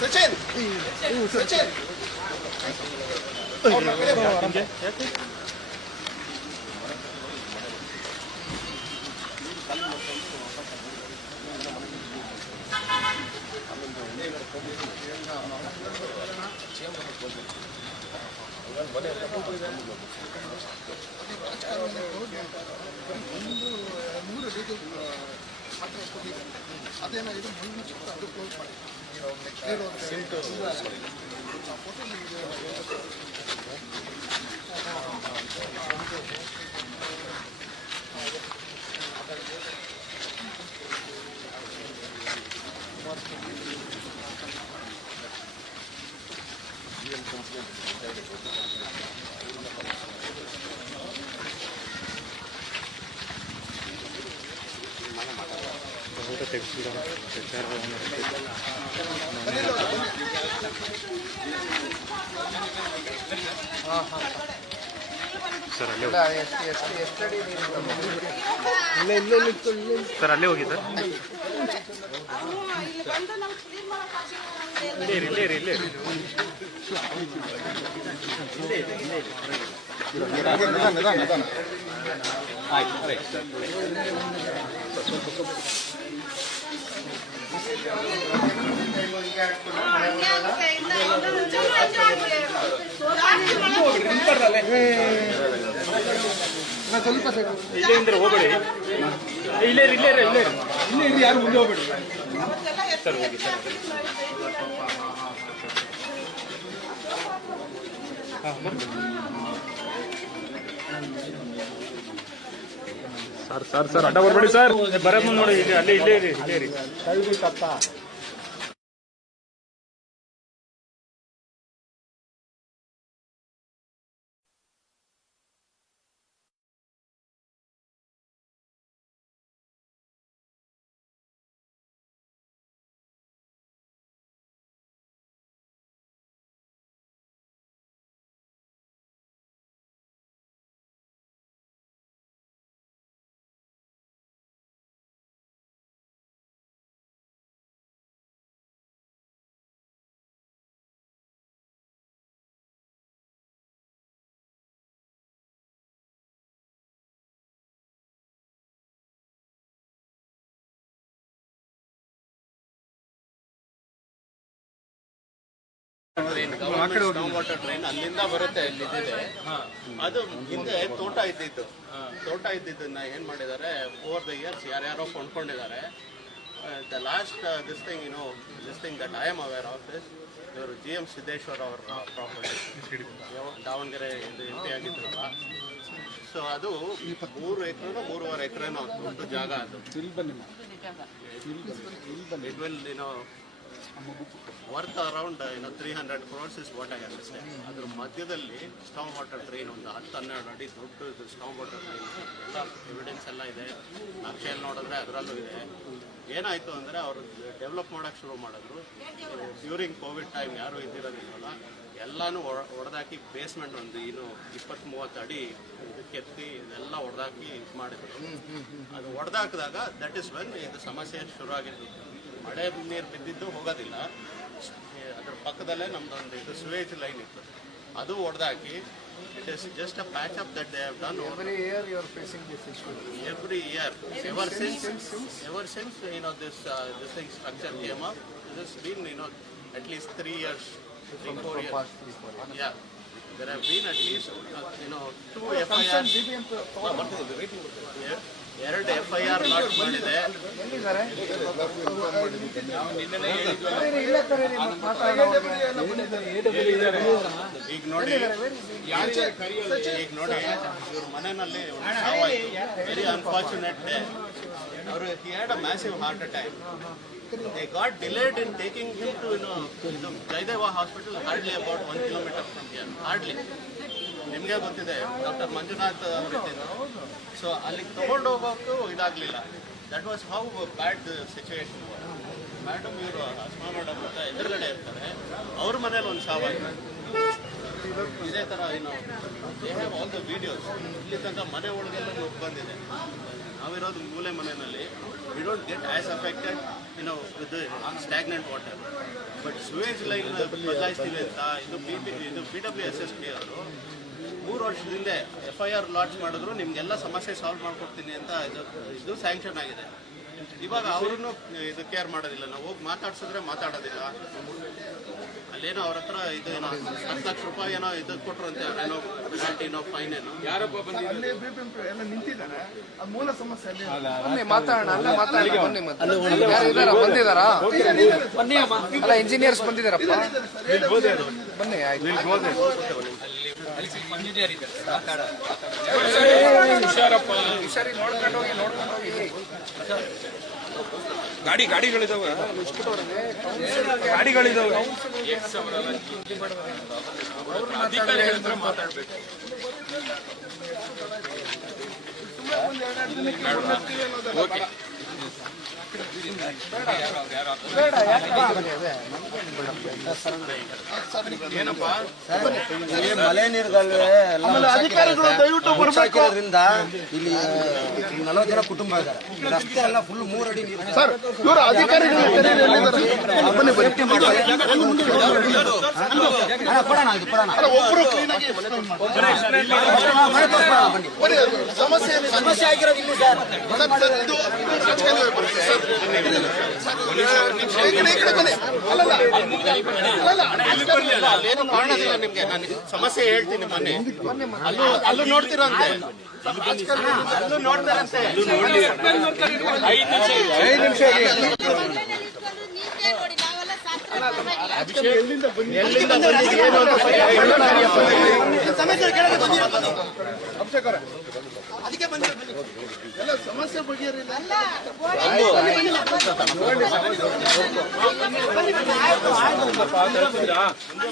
ಸಚಿನ್ ಸಚಿನ್ ಅದೇನಾಗಿದೆ ಮುನ್ನುಚ್ಚಿಟ್ಟು ಅದು ಕ್ಲೋಸ್ ಮಾಡಿ ಸರ್ ಅಲ್ಲೇ ಹೋಗಿ ಸರ್ ಇಲ್ಲೇ ಸ್ವಲ್ಪ ಇಲ್ಲೇ ಅಂದ್ರೆ ಹೋಗ್ಬೇಡಿ, ಇಲ್ಲೇ ಯಾರು ಮುಂದೆ ಹೋಗ್ಬೇಡಿ ಸರ್. ಹೋಗಿ ಸರ್ ಸರ್ ಅಡ್ಡ ಬರ್ಬೇಡಿ ಸರ್, ಬರೋ ಮುಂದೆ ನೋಡಿ, ಇಲ್ಲೇ ರೀ. ವಾಟರ್ ಟ್ರೈನ್ ಅಲ್ಲಿಂದ ಬರುತ್ತೆ, ಇಲ್ಲಿದೆ. ಅದು ಹಿಂದೆ ತೋಟ ಇದ್ದಿದ್ದನ್ನ ಏನ್ ಮಾಡಿದ್ದಾರೆ, ಓವರ್ ದ ಇಯರ್ಸ್ ಯಾರ್ಯಾರೋ ಕೊಂಡ್ಕೊಂಡಿದ್ದಾರೆ. The last this thing that I am aware of is ಇವರು GM ಸಿದ್ದೇಶ್ವರ್ ಅವರ ಪ್ರಾಪರ್ಟಿ, ದಾವಣಗೆರೆ MP ಆಗಿದ್ರಲ್ಲ. ಸೊ ಅದು 3 ಎಕರೆನೋ 3.5 ಎಕರೆನೋ ದೊಡ್ಡ ಜಾಗ. ಅದು it will worth around 300 crores is what I understand. ಅದ್ರ ಮಧ್ಯದಲ್ಲಿ ಸ್ಟಾಮ್ ವಾಟರ್ ಟ್ರೈನ್ ಒಂದು 10-12 ಅಡಿ ದೊಡ್ಡ ಸ್ಟಾಮ್ ವಾಟರ್ ಟ್ರೈನ್, ಎಲ್ಲ ಎವಿಡೆನ್ಸ್ ಎಲ್ಲ ಇದೆ. ನಕ್ಷೆಯಲ್ಲಿ ನೋಡಿದ್ರೆ ಅದರಲ್ಲೂ ಇದೆ. ಏನಾಯಿತು ಅಂದರೆ ಅವರು ಡೆವಲಪ್ ಮಾಡೋಕ್ಕೆ ಶುರು ಮಾಡಿದ್ರು. ಡ್ಯೂರಿಂಗ್ ಕೋವಿಡ್ ಟೈಮ್ ಯಾರೂ ಇದ್ದಿರೋದಿಲ್ಲವಲ್ಲ, ಎಲ್ಲನೂ ಹೊಡೆದಾಕಿ ಬೇಸ್ಮೆಂಟ್ ಒಂದು 20-30 ಅಡಿ ಕೆತ್ತಿ ಇದೆಲ್ಲ ಹೊಡೆದಾಕಿ ಇದು ಮಾಡಿದ್ರು. ಅದು ಹೊಡೆದಾಕಿದಾಗ ದಟ್ ಇಸ್ ವೆನ್ ಇದು ಸಮಸ್ಯೆ ಶುರು ಆಗಿದ್ದು. ಮಳೆ ನೀರು ಬಿದ್ದಿದ್ದು ಹೋಗೋದಿಲ್ಲ. ಅದರ ಪಕ್ಕದಲ್ಲೇ ನಮ್ದೊಂದು ಇದು ಸ್ವೇಜ್ ಲೈನ್ ಇತ್ತು, ಅದು ಹೊಡೆದಾಕಿ it is just a patch up that they have done. Every year you are facing this issue. Every year, ever since this thing structure came up, it has been at least 3 years, 3-4 years. Yeah, there have been at least 2 FIRs. 2 FIR lot ಮಾಡಿದೆ. ಈಗ ನೋಡಿ ಇವ್ರ ಮನೆಯಲ್ಲಿ very unfortunate day. ಅವರು he had a massive heart attack. They got delayed in taking him to Jaideva hospital, hardly about 1 kilometer from here. Hardly. ನಿಮಗೆ ಗೊತ್ತಿದೆ, doctor Manjunath ಅವರಿದ್ದರು. So ಅಲ್ಲಿಗೆ ತೊಗೊಂಡು ಹೋಗೋಕ್ಕೂ ಇದಾಗಲಿಲ್ಲ. That was how bad situation. Madam ಇವರು Asma madam ಅಂತ ಎದುರುಗಡೆ ಇರ್ತಾರೆ, ಅವ್ರ ಮನೇಲಿ ಒಂದು ಸಾವಾಯಿತು. ಇದೇ ತರ ಏನು they have all the videos. ಇಲ್ಲಿ ತನಕ ಮನೆ ಒಳಗೆಲ್ಲ ನುಗ್ಗಿ ಬಂದಿದೆ. ನಾವಿರೋದು ಮೂಲೆ ಮನೆಯಲ್ಲಿ we don't get as affected with stagnant water. But sewage line ಬದಲಾಯಿಸ್ತೀವಿ ಅಂತ ಇದು PWSSB ಅವರು 3 ವರ್ಷದಿಂದ FIR ಲಾಂಚ್ ಮಾಡಿದ್ರು, ನಿಮ್ಗೆಲ್ಲ ಸಮಸ್ಯೆ ಸಾಲ್ವ್ ಮಾಡ್ಕೊಡ್ತೀನಿ ಅಂತ ಇದು ಸ್ಯಾಂಕ್ಷನ್ ಆಗಿದೆ. ಇವಾಗ ಅವ್ರನ್ನು ಇದು ಕೇರ್ ಮಾಡೋದಿಲ್ಲ. ನಾವು ಹೋಗಿ ಮಾತಾಡ್ಸಿದ್ರೆ ಮಾತಾಡೋದಿಲ್ಲ. ಅಲ್ಲೇನೋ ಅವ್ರ ಹತ್ರ ಇದು ಏನೋ 10 ಲಕ್ಷ ರೂಪಾಯಿ ಏನೋ ಇದು ಕೊಟ್ರು ಅಂತ ಏನೋ ಪೆನಾಲ್ಟಿನೋ ಫೈನ್ ಏನೋ. ಯಾರಪ್ಪ ಅಲ್ಲಿ BBMP ಎಲ್ಲ ನಿಂತಿದ್ದಾರೆ. ಅದು ಮೂಲ ಸಮಸ್ಯೆ ಅಲ್ಲಿ. ಬನ್ನಿ ಮಾತಾಡೋಣ, ಅಲ್ಲೇ ಮಾತಾಡೋಣ. ಬನ್ನಿ ಮತ್ತೆ ಯಾರು ಇದ್ದಾರಾ? ಬಂದಿದ್ದಾರಾ? ಅಲ್ಲ ಇಂಜಿನಿಯರ್ಸ್ ಬಂದಿದ್ದಾರಪ್ಪ. ಬನ್ನಿ ಆಯ್ತು. ಹುಷಾರಿ ನೋಡ್ಕೊಂಡು ಹೋಗಿ. ಗಾಡಿಗಳಿದಾವೆ. ಗಾಡಿಗಳಿದಾವೆ. ಅಧಿಕಾರಿಗಳ ಹತ್ರ ಮಾತಾಡ್ಬೇಕು. ಏನಪ್ಪ ಮಳೆ ನೀರುಗಳು ಅಧಿಕಾರಿಗಳು ದಯವಿಟ್ಟು ಹಾಕಿರೋದ್ರಿಂದ ಇಲ್ಲಿ 40 ಜನ ಕುಟುಂಬ ಇದ್ದಾರೆ. ರಸ್ತೆ ಎಲ್ಲ ಫುಲ್ 3 ಅಡಿ ನೀರು. ಸರ್ ಇವರು ಅಧಿಕಾರಿಗಳು ಒಬ್ಬರು ಕ್ಲೀನಾಗಿ ಸಮಸ್ಯೆ ಆಗಿರೋದು ಇಲ್ಲಿ ಸರ್. ಅಲ್ಲೇನು ಕಾರಣದಿಲ್ಲ ನಿಮ್ಗೆ. ನಾನು ಸಮಸ್ಯೆ ಹೇಳ್ತೀನಿ. ಮೊನ್ನೆ ಅಲ್ಲೂ ನೋಡ್ತೀರಂತೆ, ಅಲ್ಲೂ ನೋಡ್ತಾರಂತೆ. 5 ನಿಮಿಷ ಎಲ್ಲಿಂದ ಬಂದಿದ್ದು ಏನು ಅಂತ ಅದಕ್ಕೆ ಬಂದಿರೋ ಎಲ್ಲ ಸಮಸ್ಯೆ ಬಗೆಹರಿಲ್ಲ.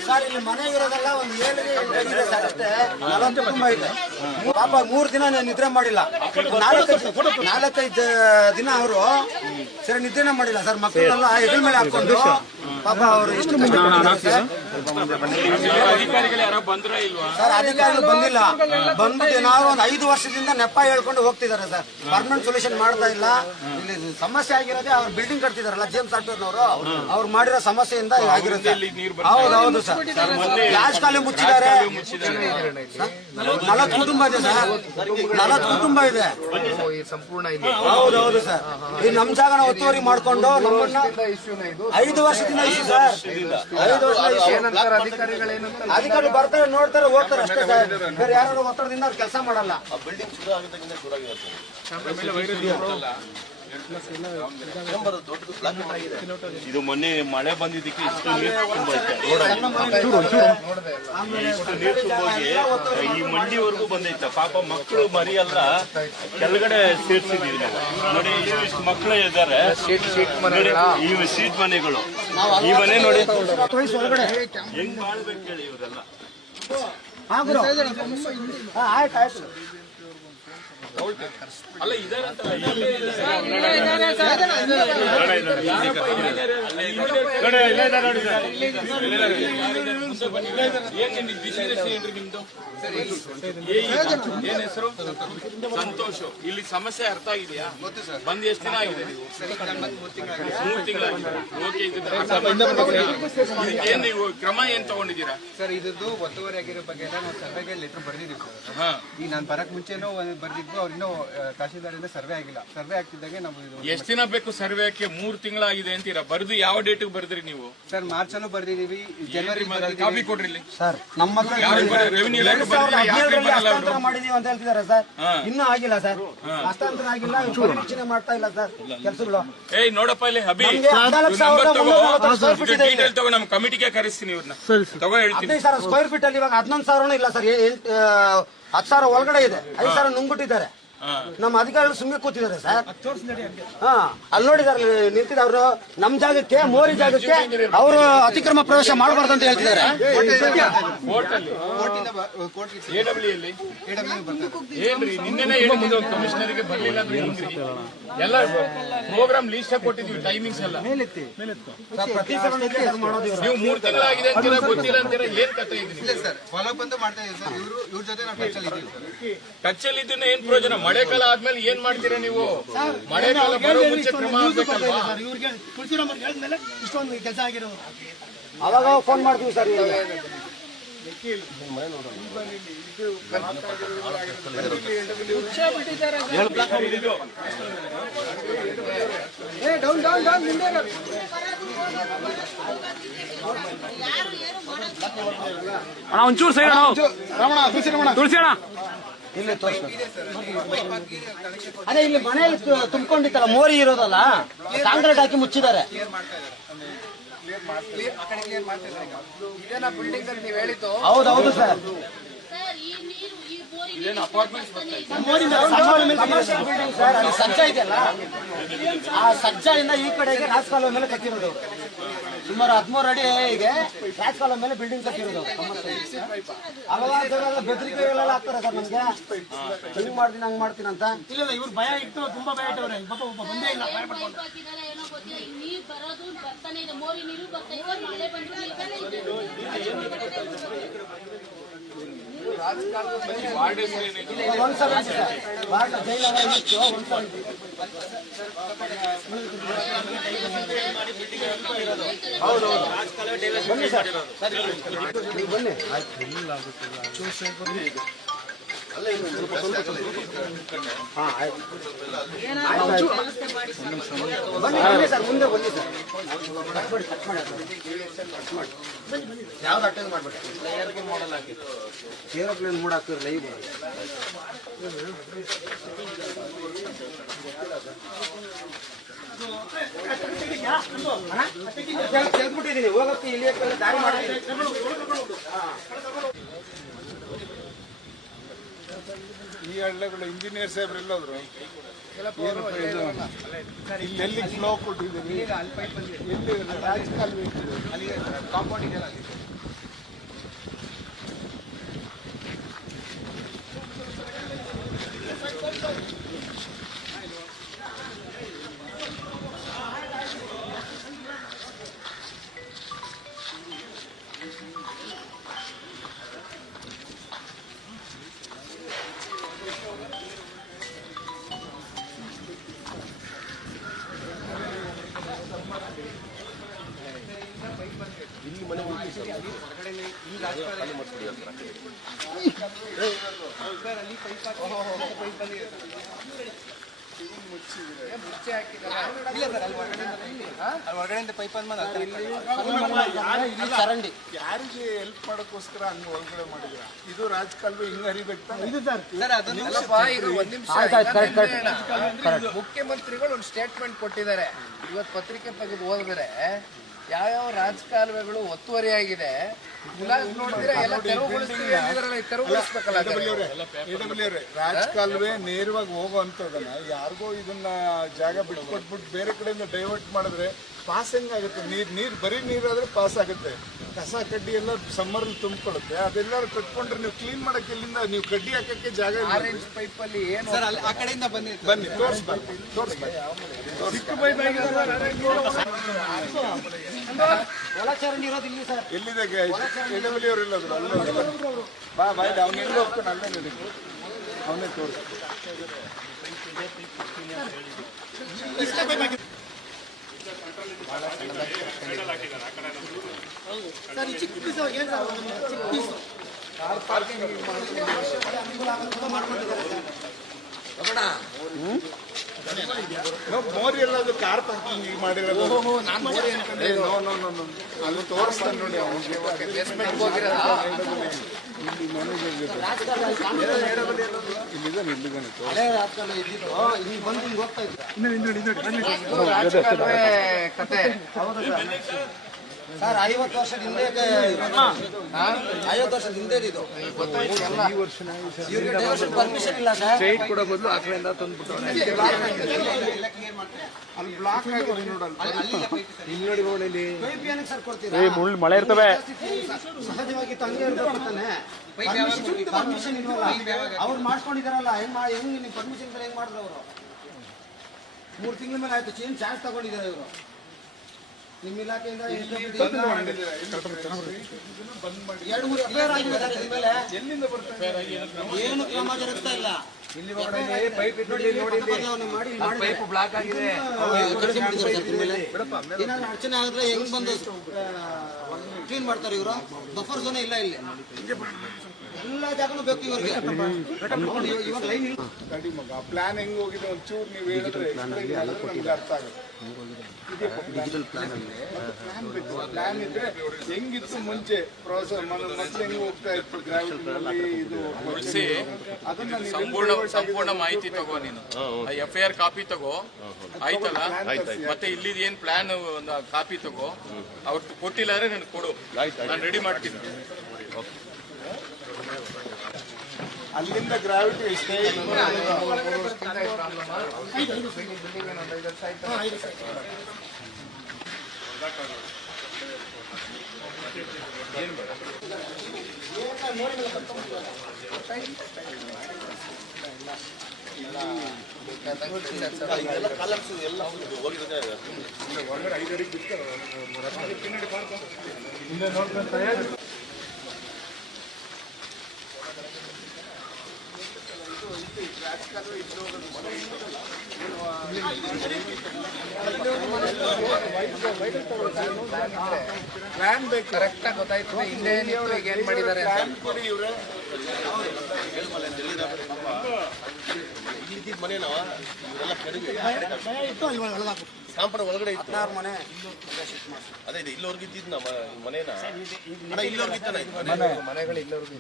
ಸರ್ ಇಲ್ಲಿ ಮನೆ ಇರೋದೆಲ್ಲ ಒಂದು 7 ಇದೆ ಸರ್ ಅಷ್ಟೇ. 40 ಕುಟುಂಬ ಇದೆ. ಪಾಪ 3 ದಿನ ನಿದ್ರೆ ಮಾಡಿಲ್ಲ. 4-5 ದಿನ ಅವರು ಸರಿ ನಿದ್ರೆನೇ ಮಾಡಿಲ್ಲ ಸರ್. ಮಕ್ಕಳೆಲ್ಲ ಹೆಗಲ ಮೇಲೆ ಹಾಕೊಂಡು ಪಾಪ ಅವರು ಎಷ್ಟು ಸರ್ ಅಧಿಕಾರಿಗಳು ಬಂದಿಲ್ಲ. ಬಂದ್ಬಿಟ್ಟು ಏನಾದ್ರು ಒಂದು 5 ವರ್ಷದಿಂದ ನೆಪ ಹೇಳ್ಕೊಂಡು ಹೋಗ್ತಿದ್ದಾರೆ ಸರ್. ಪರ್ಮನೆಂಟ್ ಸೊಲ್ಯೂಷನ್ ಮಾಡ್ತಾ ಇಲ್ಲ. ಇಲ್ಲಿ ಸಮಸ್ಯೆ ಆಗಿರೋದೇ ಅವ್ರು ಬಿಲ್ಡಿಂಗ್ ಕಟ್ತಿದಾರಲ್ಲ ಜೇಮ್ಸ್ ಸಾಫ್ಟ್ವೇರ್ನವರು, ಅವ್ರು ಮಾಡಿರೋ ಸಮಸ್ಯೆಯಿಂದ ಆಗಿರುತ್ತೆ. ಹೌದು ಸರ್. ಲಾಸ್ಟ್ ಕಾಲೇ ಮುಚ್ಚಿದ್ದಾರೆ. 40 ಕುಟುಂಬ ಇದೆ ಸರ್. 40 ಕುಟುಂಬ ಇದೆ. ಸಂಪೂರ್ಣ ಹೌದು ಸರ್. ಈ ನಮ್ ಜಾಗನ ಒತ್ತುವರಿ ಮಾಡ್ಕೊಂಡು ನಮ್ಮನ್ನ 5 ವರ್ಷದಿಂದ ಇಶ್ಯೂ ಸರ್. 5 ವರ್ಷ ಏನಂತಾರೆ ಅಧಿಕಾರಿಗಳೇನಂತ? ಅಧಿಕಾರಿಗಳು ಬರ್ತಾರೆ, ನೋಡ್ತಾರೆ, ಹೋಗ್ತಾರೆ ಅಷ್ಟೇ ಸರ್. ಬೇರೆ ಯಾರು ಒತ್ತಡದಿಂದ ಅವ್ರು ಕೆಲಸ ಮಾಡಲ್ಲ. ಇದು ಮೊನ್ನೆ ಮಳೆ ಬಂದಿದ್ದಕ್ಕೆ ಇಷ್ಟು ನೀರು ತುಂಬೈತೆ. ನೀರು ತುಂಬೋಗಿ ಈ ಮಂಡಿವರೆಗೂ ಬಂದೈತೆ. ಪಾಪ ಮಕ್ಕಳು ಮರಿ ಎಲ್ಲ ಕೆಳಗಡೆ ಸೇರ್ಸಿದೀವಿ ನಾವು. ನೋಡಿ ಇಷ್ಟು ಮಕ್ಕಳು ಇದ್ದಾರೆ. ಇವು ಸೀಟ್ ಮನೆಗಳು. ಈ ಮನೆ ನೋಡಿ ಹೆಂಗ್ ಮಾಡ್ಬೇಕು ಹೇಳಿ ಇವರೆಲ್ಲ. ಆಯ್ತು ಅಲ್ಲ ಇದಾರಂತ ಏನ್ ಹೆಸರು? ಸಂತೋಷ್. ಇಲ್ಲಿ ಸಮಸ್ಯೆ ಅರ್ಥ ಆಗಿದೆಯಾ? ಬಂದು ಎಷ್ಟು ದಿನ ಆಗಿದೆ? 3 ತಿಂಗಳಾಗಿದೆ. ಓಕೆ, ಇದಕ್ಕೇನ್ ನೀವು ಕ್ರಮ ಏನ್ ತಗೊಂಡಿದ್ದೀರಾ ಸರ್? ಇದ್ದು ಒತ್ತುವರಿ ಆಗಿರೋ ಬಗ್ಗೆ ಎಲ್ಲ ನಾವು ಸರ್ವೆಗೆ ಲೆಟರ್ ಬರ್ದಿದ್ದೀವಿ ಸರ್. ಈಗ ನಾನು ಬರಕ್ ಮುಂಚೆನೂ ಬರ್ದಿದ್ವಿ. ಅವ್ರಿನ್ನೂ ತಹಶೀಲ್ದಾರಿಂದ ಸರ್ವೆ ಆಗಿಲ್ಲ. ಸರ್ವೆ ಆಗ್ತಿದ್ದಾಗೆ ನಾವು ಎಷ್ಟು ದಿನ ಬೇಕು ಸರ್ವೆಕ್ಕೆ? 3 ತಿಂಗಳಾಗಿದೆ ಅಂತೀರಾ. ಬರ್ದು ಯಾವ ಡೇಟ್ ಬರ್ದ್ರಿ ನೀವು? ಸರ್ ಮಾರ್ಚ್ ಅಲ್ಲೂ ಬರ್ದಿದೀವಿ, ಜನವರಿ ಕಾಪಿ ಕೊಡ್ರಿ ಇಲ್ಲಿ. ಸರ್ ನಮ್ಮ ರೆವಿನ್ಯೂ ಹಸ್ತಾಂತರ ಮಾಡಿದೀವಿ ಅಂತ ಹೇಳ್ತಿದ್ದಾರೆ ಸರ್. ಇನ್ನೂ ಆಗಿಲ್ಲ ಸರ್. ಹಸ್ತಾಂತರ ಆಗಿಲ್ಲ. ಪರಿವೀಕ್ಷಣೆ ಮಾಡ್ತಾ ಇಲ್ಲ ಸರ್ ಕೆಲಸಗಳು. ಏಯ್ ನೋಡಪ್ಪ ಇಲ್ಲಿ ಹಬಿ ಡೀಟೇಲ್ ತಗೋ. ನಮ್ಮ ಕಮಿಟಿಗೆ ಕರೆಸ್ತೀನಿ ಇವ್ರನ್ನ. ತಗೋ ಹೇಳ್ತೀನಿ. 15,000 ಸ್ಕ್ವೇರ್ ಫೀಟ್ ಅಲ್ಲಿ ಇವಾಗ 11,000 ಇಲ್ಲ ಸರ್. 10,000 ಒಳಗಡೆ ಇದೆ. 5,000 ನುಂಗ್ಬಿಟ್ಟಿದ್ದಾರೆ. ನಮ್ಮ ಅಧಿಕಾರಿಗಳು ಸುಮ್ಮನೆ ಕೂತಿದ್ದಾರೆ ಸರ್. ಹಾ, ಅಲ್ಲಿ ನೋಡಿದಾರೆ ನಿಂತಿದ್ದವ್ರು. ನಮ್ಮ ಜಾಗಕ್ಕೆ, ಮೋರಿ ಜಾಗಕ್ಕೆ ಅವರು ಅತಿಕ್ರಮ ಪ್ರವೇಶ ಮಾಡಬಾರ್ದು ಅಂತ ಹೇಳ್ತಿದ್ದಾರೆ. ಏನ್ರಿ ನಿನ್ನೆನೇ ಕಮಿಷನರ್ಗೆ ಬರ್ಲಿಲ್ಲ ಅಂದ್ರೆ ಹೆಂಗ್ರಿ? ಎಲ್ಲ ಪ್ರೋಗ್ರಾಮ್ ಲೀಸ್ಟ್ ಕೊಟ್ಟಿದ್ವಿ, ಟೈಮಿಂಗ್ಸ್ ಎಲ್ಲ. ನೀವು 3 ತಿಂಗಳಾಗಿದೆ ಅಂತೀರಾ, ಗೊತ್ತಿಲ್ಲ ಅಂತೀರಾ, ಏನ್ ಕಥೆ ಇದೆ? ಫಾಲೋ ಬಂದು ಮಾಡ್ತಾ ಇದ್ದೀವಿ ಸರ್. ಇವ್ರ ಜೊತೆ ನಾವು ಟಚ್ ಅಲ್ಲಿ ಇದ್ದೀವಿ. ಟಚ್ಚಲ್ಲಿ ಇದನ್ನ ಏನ್ ಪ್ರಯೋಜನ? ಮಳೆಗಾಲ ಆದ್ಮೇಲೆ ಏನ್ ಮಾಡ್ತೀರಾ ನೀವು? ಮಳೆಗಾಲ ಬರೋ ಮುಂಚೆ ಕ್ರಮ ಆಗ್ಬೇಕಲ್ವಾ? ಇವ್ರಿಗೆ ತುಳಸಿರಾಮ್ ಹೇಳಿದ್ಮೇಲೆ ಇಷ್ಟೊಂದು ಕೆಲಸ ಆಗಿರೋದು. ಅವಾಗ ಫೋನ್ ಮಾಡ್ತೀವಿ ಸರ್. ಅಣ್ಣ ಒಂಚೂರು ಸೈಡ್ ತುಳಸಿ ಅಣ್ಣ ಇಲ್ಲಿ ಅದೇ ಇಲ್ಲಿ ಮನೆಯಲ್ಲಿ ತುಂಬಿಕೊಂಡಿತ್ತಲ್ಲ, ಮೋರಿ ಇರೋದಲ್ಲ, ಕಾಂಕ್ರೀಟ್ ಹಾಕಿ ಮುಚ್ಚಿದ್ದಾರೆ. ಇದೇನಾ ಬಿಲ್ಡಿಂಗ್ ಅಂತ ನೀವು ಹೇಳಿದ್ದು? ಹೌದೌದು ಸರ್. ಸರ್, ಅಲ್ಲಿ ಸಜ್ಜ ಇದೆಯಲ್ಲ, ಆ ಸಜ್ಜದಿಂದ ಈ ಕಡೆಗೆ ರಾಜಕಾಲುವೆ ಮೇಲೆ ಕಟ್ಟಿರೋದು. ಸುಮಾರು 13 ಅಡಿಗೆ ರಾಜಕಾಲುವೆ ಮೇಲೆ ಬಿಲ್ಡಿಂಗ್ ಕಟ್ಟಿರೋದು. ಹಲವಾರು ಜನ ಬೆದರಿಕೆಗಳೆಲ್ಲ ಆಗ್ತಾರೆ ಸರ್ ನಮ್ಗೆ, ಹಿಂಗ್ ಮಾಡ್ತೀನಿ ಹಂಗ್ ಮಾಡ್ತೀನಿ ಅಂತ. ಇಲ್ಲ ಇವ್ರು ಭಯ ಇಟ್ಟು ತುಂಬಾ ಭಯ ಇಟ್ಟವ್ರೆ. ಪಾಪ ಒಬ್ಬ ಬಂದೇ ಇಲ್ಲ. ನೀರು ಬರೋದು ಬರ್ತಾನೆ ಇದೆ, ಮೋರಿ ನೀರು ಬರ್ತಾ ಇದೆ, ಮಳೆ ಬಂದು ಒಂದ್ಸಲ ಜೈಲ ಬನ್ನಿ ಸರ್, ನೀವು ಬನ್ನಿ. ಹಾ, ಆಯ್ತು. ಬನ್ನಿ ಸರ್, ಮುಂದೆ ಬನ್ನಿ ಸರ್. ಕಟ್ ಮಾಡಿ ಯಾವ್ದು ಅಟೆಂಡ್ ಮಾಡ್ಬೇಡಿ. ಏರೋಪ್ಲೇನ್ ಮೂಡ್ ಹಾಕ್ತಿರ ಲೈವ್. ತೆಗೆದ್ಬಿಟ್ಟಿದ್ದೀನಿ, ಹೋಗಕ್ಕೆ ಇಲ್ಲಿ ದಾರಿ ಮಾಡ್ತೀನಿ. ಈ ಹಳ್ಳಿಗಳು ಇಂಜಿನಿಯರ್ ಸಾಹೇಬ್ರೆಲ್ಲ ಹೋದ್ರು. ಇಲ್ಲೆಲ್ಲಿ ಫ್ಲೋ ಕೊಟ್ಟಿದ್ದೀವಿ, ಎಲ್ಲಿ ರಾಜಕಾಲುವೆ ಕಾಂಪೌಂಡ್ ಇದೆಯಲ್ಲ ಅಲ್ಲಿ. ಹೊರಗಡೆಯಿಂದ ಪೈಪ್ ಚರಂಡಿ ಯಾರಿಗೆ ಹೆಲ್ಪ್ ಮಾಡೋಕ್ಕೋಸ್ಕರ ಹಂಗ ಒಳಗಡೆ ಮಾಡಿದ್ರ? ಇದು ರಾಜಕಾಲುವೆ ಹಿಂಗ ಹರಿಬೇಕು. ಮುಖ್ಯಮಂತ್ರಿಗಳು ಒಂದು ಸ್ಟೇಟ್ಮೆಂಟ್ ಕೊಟ್ಟಿದ್ದಾರೆ. ಇವತ್ತು ಪತ್ರಿಕೆ ತೆಗೆದು ಓದಿದ್ರೆ ಯಾವ್ಯಾವ ರಾಜಕಾಲುವೆಗಳು ಒತ್ತುವರಿಯಾಗಿದೆ ನೋಡಿದ್ರೆ ಎಲ್ಲ ತೆರವುಗೊಳಿಸ್ಬೇಕಲ್ಲ. ರಾಜಕಾಲುವೆ ನೇರವಾಗಿ ಹೋಗುವಂತದನ್ನ ಯಾರಿಗೋ ಇದನ್ನ ಜಾಗ ಬಿಟ್ಕೊಟ್ಬಿಟ್ಟು ಬೇರೆ ಕಡೆಯಿಂದ ಡೈವರ್ಟ್ ಮಾಡಿದ್ರೆ ಪಾಸ್ ಹೆಂಗಾಗುತ್ತೆ? ನೀರ್ ಬರೀ ನೀರಾದ್ರೆ ಪಾಸ್ ಆಗುತ್ತೆ. ಕಸ ಕಡ್ಡಿ ಎಲ್ಲ ಸಮ್ಮರ್ ತುಂಬಿಕೊಳ್ಳುತ್ತೆ. ಅದೆಲ್ಲರೂ ಕಟ್ಕೊಂಡ್ರೆ ನೀವು ಕ್ಲೀನ್ ಮಾಡಕ್ಕೆ ಇಲ್ಲಿಂದ ನೀವು ಕಡ್ಡಿ ಹಾಕಕ್ಕೆ ಜಾಗ ಇಲ್ಲ. ಆರೆಂಜ್ ಪೈಪ್ ಅಲ್ಲಿ ಏನು ಆ ಕಡೆಯಿಂದ ಬನ್ನಿ ತೋರಿಸ್ಬಾರ್ದು. ಚಿಕ್ಕ ಪೈಪ್ ಒಳಚರಂಡಿ ಇರೋದು ಇಲ್ಲಿ ಸರ್. ಎಲ್ಲಿದೆ ಎಡಬಲಿಯವರು ಇಲ್ಲದ್ರು ಅಲ್ಲ. ಬಾ ಬಾಯ್, ಅವನೆಲ್ಲ ಹೋಗ್ತಾನೆ, ಅಲ್ಲೇ ನಡಿ, ಅವನೇ ತೋರಿಸ್. ಚಿಕ್ಕ ಪೀಸ್ ಏನು ಸರ್? ಚಿಕ್ಕ ಪೀಸ್ ಮೋರಿ ಎಲ್ಲ ಅದು ಕಾರ್ ಪಾರ್ಕಿಂಗ್ ಮಾಡಿರೋದು. ಅಲ್ಲಿ ತೋರಿಸ್ತಾನೆ ನೋಡಿ ಅವನಿಗೆ. ರಾಜಕಾಲುವೆ ಕತೆ ಸರ್ 50 ವರ್ಷದ ಹಿಂದೆ 50 ವರ್ಷದ ಹಿಂದೆ ಇದು ಇವ್ರಿಗೆ ಡೈವರ್ಷನ್ ಪರ್ಮಿಷನ್ ಇಲ್ಲ ಸರ್. ಸ್ಟ್ರೈಟ್ ಕೊಡೋ ಬದಲು ಆ ಕಡೆಯಿಂದ ತಂದ್ಬಿಟ್ಟು ಅಲ್ಲಿ ಬ್ಲಾಕ್ ಆಗಿದೆ ನೋಡಲ್ಲ. ಇಲ್ಲಿ ನೋಡಿ ರೋಡಲ್ಲಿ ಪೈಪ್ ಏನಕ್ಕೆ ಸರ್ ಕೊಡ್ತೀರಾ? ಮಳೆ ಇರ್ತವೆ. ಸಹಜವಾಗಿ ತಂಗೆ ಇರ್ಬೇಕು ತಾನೆ. ಪರ್ಮಿಷನ್ ಇಲ್ವಲ್ಲ, ಅವ್ರು ಮಾಡ್ಕೊಂಡಿದಾರಲ್ಲ. ಹೆಂಗ್ ನೀವು ಪರ್ಮಿಷನ್ ಇದ್ರೆ ಹೆಂಗ್ ಮಾಡಿದ್ರು ಅವರು? 3 ತಿಂಗಳ ಮೇಲೆ ಆಯ್ತು, ಚೇಂಜ್ ಚಾರ್ಜ್ ತಗೊಂಡಿದ್ದಾರೆ ಇವರು. ನಿಮ್ಮ ಇಲಾಖೆಯಿಂದ 2-3 ಎಫ್ಐಆರ್ ಆಗಿದೆ ಸರ್ ಇದ್ರ ಮೇಲೆ. ಏನು ಕ್ರಮ ಜರುಗಿಸ್ತಾ ಇಲ್ಲ. ಇಲ್ಲಿ ಪೈಪ್ ಪೈಪ್ ಬ್ಲಾಕ್ ಆಗಿದೆ. ಏನಾದ್ರು ಅಡಚಣೆ ಆಗಿದ್ರೆ ಹೆಂಗ್ ಬಂದು ಕ್ಲೀನ್ ಮಾಡ್ತಾರೆ ಇವರು? ಬಫರ್ ಝೋನ್ ಇಲ್ಲ ಇಲ್ಲಿ, ಎಲ್ಲ ಜಾಗನೂ ಬೇಕು ಇವರಿಗೆ. ಇವಾಗ ಲೈನ್ ಇಲ್ಲ. ತಡಿ ಮಗ, ಪ್ಲಾನ್ ಹೆಂಗ್ ಹೋಗಿದೆ ಒಂಚೂರು ನೀವು ಹೇಳಿದ್ರೆ ನಮ್ಗೆ ಅರ್ಥ ಆಗುತ್ತೆ. ಪ್ಲಾನ್ ಇದ್ರೆ ಹೆಂಗಿತ್ತು ಮುಂಚೆ ಪ್ರೋಸೆಸ್, ಮೊದಲು ಹೆಂಗ್ ಹೋಗ್ತಾ ಇತ್ತು ಗ್ರಾವಿಟಿ ಇದು ಅದನ್ನ ಸಂಪೂರ್ಣ ಮಾಹಿತಿ ತಗೋ ನೀನು. FIR ಕಾಪಿ ತಗೋ ಆಯ್ತಲ್ಲ. ಮತ್ತೆ ಇಲ್ಲಿ ಏನ್ ಪ್ಲಾನ್ ಒಂದು ಕಾಪಿ ತಗೋ. ಅವ್ರು ಕೊಟ್ಟಿಲ್ಲ ಅಂದ್ರೆ ನನ್ಗೆ ಕೊಡು, ನಾನು ರೆಡಿ ಮಾಡ್ತೀನಿ. ಅಲ್ಲಿಂದ ಗ್ರಾವಿಟಿ ಎಷ್ಟೇ ಹೊರಗಡೆ 5 ಅಡಿ ಬಿಡ್ತಾರೆ. ಪ್ಲಾನ್ ಬೇಕು, ಕರೆಕ್ಟ್ ಆಗಿ ಗೊತ್ತಾಯ್ತು ಹಿಂದೆ ಏನ್ ಮಾಡಿದ್ದಾರೆ ಅಂತ. ಸಾಂಪಡ ಒಳಗಡೆ ಇತ್ತು 16 ಮನೆ. ಅದೇ ಇದೆ. ಇಲ್ಲೋರ್ಗೆ ಇದ್ದಿದ್ದು ನಮ್ಮ ಮನೇನ ಇಲ್ಲೋರ್ಗೆ ಮನೆಗಳು ಇಲ್ಲವ್ರಿಗೆ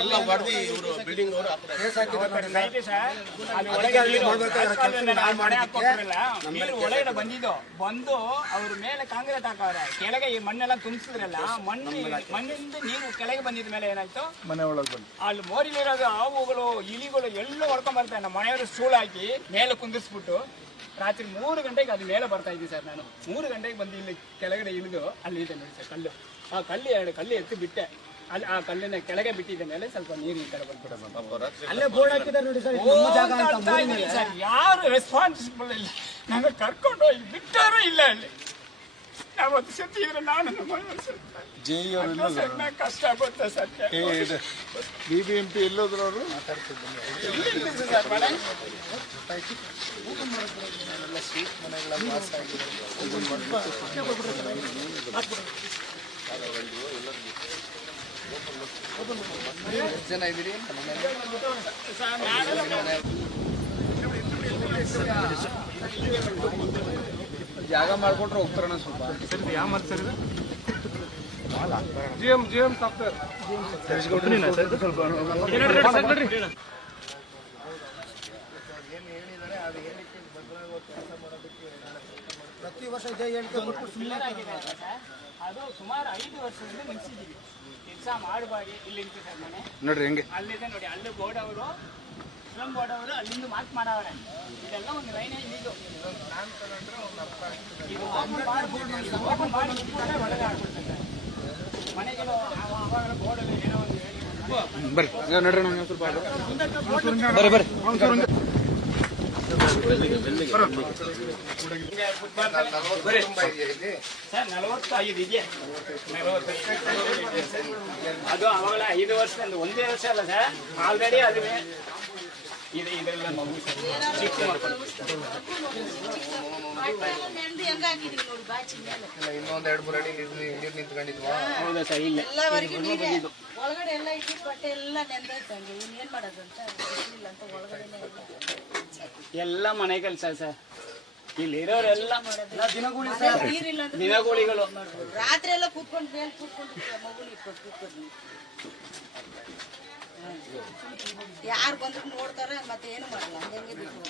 ಎಲ್ಲ ಹೊಡೆದು ಇವರು ಬಿಲ್ಡಿಂಗ್ ಅವರು ಒಳಗಡೆ ಬಂದಿದ್ದು ಬಂದು ಅವ್ರ ಮೇಲೆ ಕಾಂಕ್ರೀಟ್ ಹಾಕವ್ರೆ, ಕೆಳಗೆ ಈ ಮಣ್ಣೆಲ್ಲ ತುಂಬಿಸಿದ್ರಲ್ಲ, ಮಣ್ಣಿಂದ ನೀರು ಕೆಳಗೆ ಬಂದಿದ ಮೇಲೆ ಏನಾಯ್ತು, ಮನೆ ಒಳಗೆ ಬಂದು ಅಲ್ಲಿ ಮೋರಿಲಿರೋದು ಹಾವುಗಳು ಇಲಿಗಳು ಎಲ್ಲ ಹೊಡ್ಕೊಂಡ್ ಬರ್ತಾರೆ. ನಮ್ಮ ಮನೆಯವರು ಸ್ಟೂಲ್ ಹಾಕಿ ಮೇಲೆ ಕುಂದಿಸ್ಬಿಟ್ಟು ರಾತ್ರಿ 3 ಗಂಟೆಗೆ ಅದು ಮೇಲೆ ಬರ್ತಾ ಇದ್ವಿ ಸರ್. ನಾನು 3 ಗಂಟೆಗೆ ಬಂದು ಇಲ್ಲಿ ಕೆಳಗಡೆ ಇಳಿದು ಅಲ್ಲಿ ಇದೆ ನೋಡಿ ಸರ್ ಕಲ್ಲು. ಆ ಕಲ್ಲು 2 ಕಲ್ಲು ಎತ್ತಿ ಬಿಟ್ಟೆ. ಅಲ್ಲಿ ಆ ಕಲ್ಲಿನ ಕೆಳಗೆ ಬಿಟ್ಟಿದ್ದ ಮೇಲೆ ಸ್ವಲ್ಪ ನೀರು ಈ ಕಡೆ ಬಂದ್ಬಿಟ್ಟು ಅಲ್ಲೇ ಬೋರ್ಡ್ ಹಾಕಿದ್ದಾರೆ ನೋಡಿ ಸರ್, ಇದು ನಮ್ಮ ಜಾಗ ಅಂತ. ಸರ್ ಯಾರು ರೆಸ್ಪಾನ್ಸಿಬಲ್ ಇಲ್ಲ. ನನಗೆ ಕರ್ಕೊಂಡು ಹೋಗಿ ಬಿಟ್ಟಾರೂ ಇಲ್ಲ. ಅಲ್ಲಿ ನಾವತ್ತು ಸತ್ತಿದ್ರೆ ನಾನು ಕಷ್ಟ ಆಗುತ್ತೆ ಸರ್. BBMP ಎಲ್ಲೋದ್ರು ಅವರು ಸರ್ ಮನೆ ಸ್ವೀಟ್ ಮನೆಗಳ ವಾಸ ಆಗಿದೆ. ಎಷ್ಟು ಜನ ಇದ್ದೀರಿ ಜಾಗ ಮಾಡ್ಕೊಂಡ್ರೆ ಹೋಗ್ತಾರಣ ಸ್ವಲ್ಪ. ಯಾವ ಮರ ಸರ್ ಇದು? GM ಸಾಫ್ಟ್ವೇರ್ ಪ್ರತಿ ವರ್ಷ ಇದೇ ಹೇಳಿಕೆ ಕೊಟ್ಟು ಸುಮ್ಮನೆ ಅದು ಸುಮಾರು 5 ವರ್ಷದಿಂದ ನಿಲ್ಸಿದ್ದೀವಿ. ಕೆಲಸ ಮಾಡಬಾಗಿ ಇಲ್ಲಿ ನಿಂತು ಸರ್ ಮನೆ ನೋಡ್ರಿ ಹೆಂಗೆ ಅಲ್ಲಿದೆ ನೋಡಿ. ಅಲ್ಲಿ ಬೋರ್ಡ್ ಅವರು ಸ್ಲಮ್ ಬೋರ್ಡ್ ಅವರು ಅಲ್ಲಿಂದ ಮಾರ್ಕ್ ಮಾಡವ್ರೆ. ಇದೆಲ್ಲ ಒಂದು ಲೈನೇ ಇದು. ಓಪನ್ ಮಾಡಿ ಒಳಗೆ ಆಗ್ಬಿಡ್ತಾರೆ ಮನೆಗಳು. ಅವಾಗ ಬೋರ್ಡಲ್ಲಿ ಏನೋ ಒಂದು ಹೇಳಿ ಬರ್ರಿ ನೋಡ್ರಿ ನಾವು ಸ್ವಲ್ಪ ಬರ್ರಿ ಬರ್ರಿ. ಸರ್ 45 ಇದೆ. ಅದು ಅವಾಗಲ 5 ವರ್ಷದಿಂದ ಒಂದೇ ವರ್ಷ ಅಲ್ಲ ಸರ್, ಆಲ್ರೆಡಿ ಅದುವೇ ಇದೆ. ಇದೆಲ್ಲ ಮಗು ಸರ್ ಚಿಕ್ಕ ಮಕ್ಕಳು. ಇನ್ನೊಂದ್ 2-3 ಅಡಿ ನೀರು ನಿಂತ್ಕೊಂಡಿದ್ವಾ? ಹೌದಾ ಸರ್? ಇಲ್ಲ ಒಳಗಡೆ ಎಲ್ಲ ಇಟ್ಟು ಬಟ್ಟೆ ಎಲ್ಲ ನೆಂದೈತಂಗೆ. ಏನ್ ಮಾಡೋದು ಅಂತ ಇಲ್ಲ ಅಂತ ಒಳಗಡೆ ಎಲ್ಲ ಮನೆ ಕೆಲಸ ಸರ್. ಇಲ್ಲಿ ಇರೋರೆಲ್ಲ ನೀರಿಲ್ಲ ಅಂದ್ರೆ ದಿನಗೂಲಿಗಳು. ರಾತ್ರಿ ಎಲ್ಲ ಕೂತ್ಕೊಂಡು ಮೇಲೆ ಕೂತ್ಕೊಂಡು ಮಗುನ ಇಟ್ಕೊಂಡು ಕೂತ್ಕೊಂಡು ಯಾರು ಬಂದ್ರು ನೋಡ್ತಾರೆ, ಮತ್ತೆ ಏನು ಮಾಡಲ್ಲ. ಹಂಗೆ ಬಿಟ್ಟು